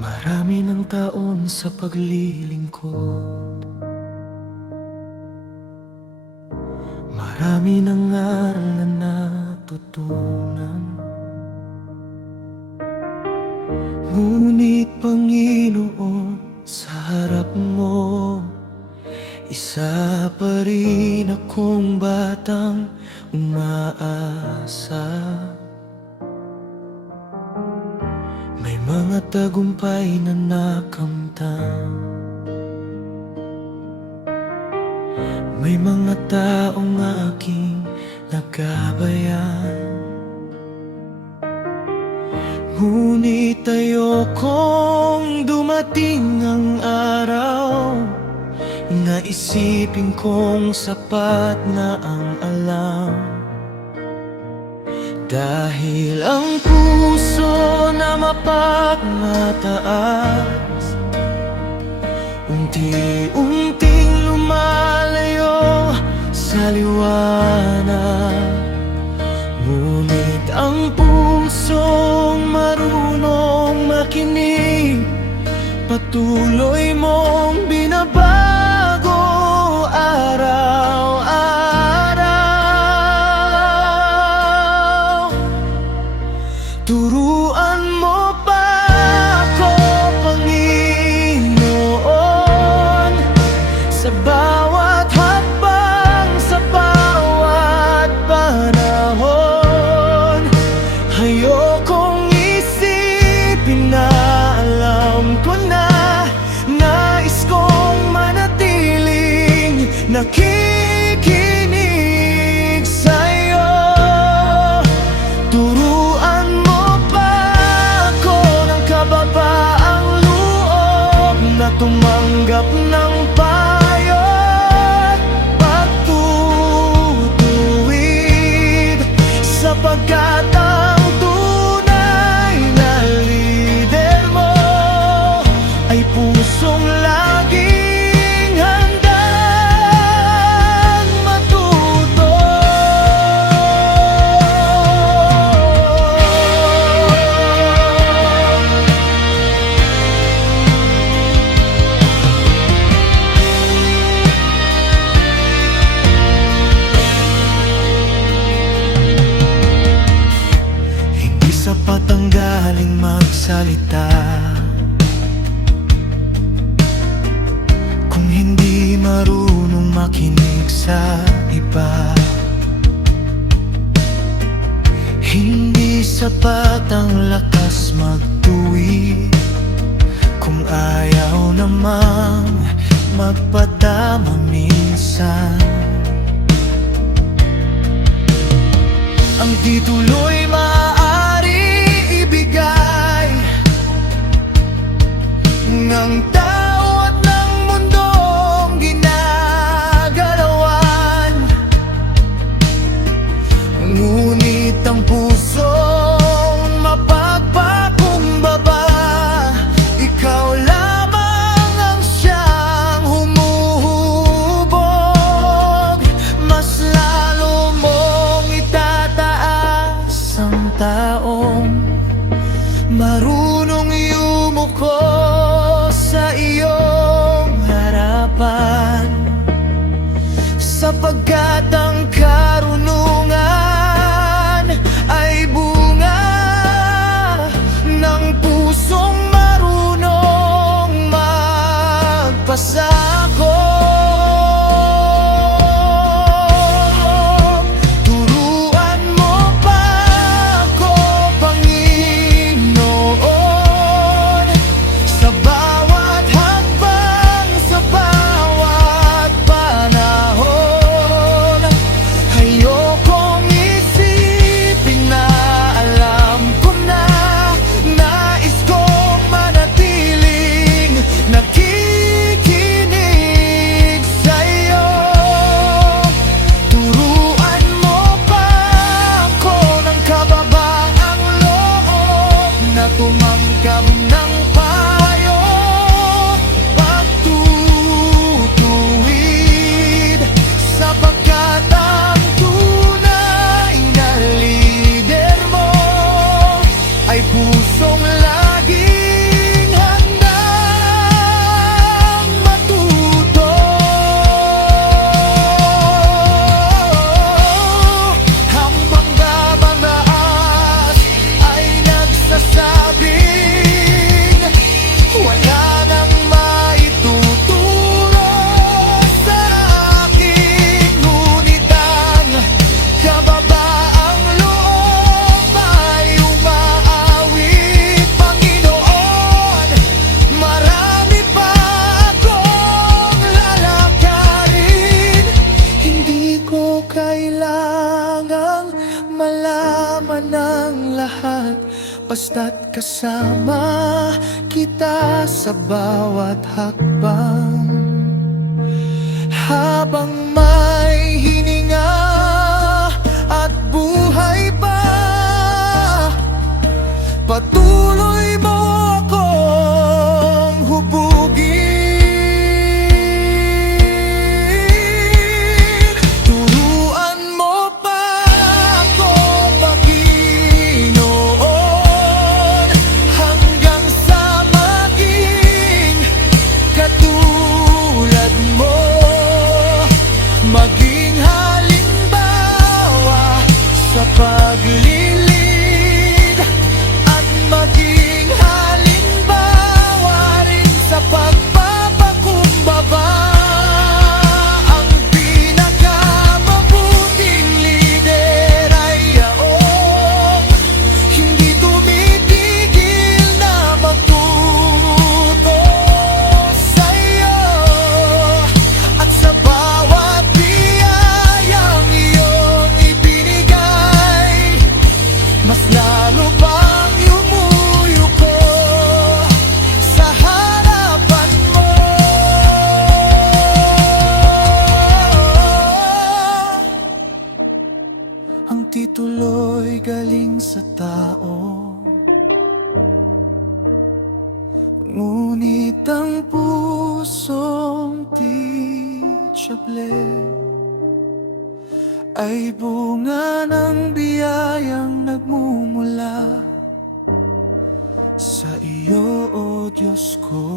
Marami ng taon sa paglilingkod, marami ng aral na natutunan. Ngunit Panginoon, sa harap mo, isa pa rin akong batang umaasa. May mga tagumpay na nakamtan, may mga taong aking nagabayan. Ngunit ayokong dumating ang araw na isipin kong sapat na ang alam. Dahil ang puso na mapagmataas, unti-unting lumalayo sa liwanag. Ngunit ang pusong marunong makinig, patuloy mong binabago araw-araw. Turuan mo pa ako, Panginoon, sa bawat hakbang, sa bawat panahon. Ayokong isipin na alam ko na, nais kong manatiling nakikinig sa'yo. Turuan mo pa ako ng kababaang loob na tumanggap ng payo at pagtutuwid, sapagkat ang tunay na lider mo ay pusong laging handang matuto. Hindi sapat ang galing magsalita kung hindi marunong makinig sa iba. Hindi sapat ang lakas magtuwid kung ayaw namang magpadama minsan. Ang titulo'y maaari ibigay ng tao at ng mundong ginagalawan. Ngunit ang pusong mapagpakumbaba, ikaw lamang ang siyang humuhubog. Mas lalo mong itataas ang taong marunong yumuko sa iyong harapan, sapagkat ang karunungan ay bunga ng pusong marunong magpasakop. Turuan mo pa ako, Panginoon, sa bawat hakbang, sa bawat panahon. basta't kasama kita sa bawat hakbang. Habang may hininga at buhay pa, patuloy mo akong hubugin. Turuan mo pa ako Panginoon, hanggang sa maging katulad mo. Maging halimbawa sa paglilid, at maging halimbawa rin sa pagpapakumbaba. Ang pinakamabuting lider ay yaong hindi tumitigil na magturo sa'yo, at sa bawat biyayang iyong ibinigay, mas lalo pang yumuyuko sa harapan mo. Ang titulo'y galing sa tao, ngunit ang pusong teachable ay bunga ng biyayang nagmumula sa iyo, O Diyos ko.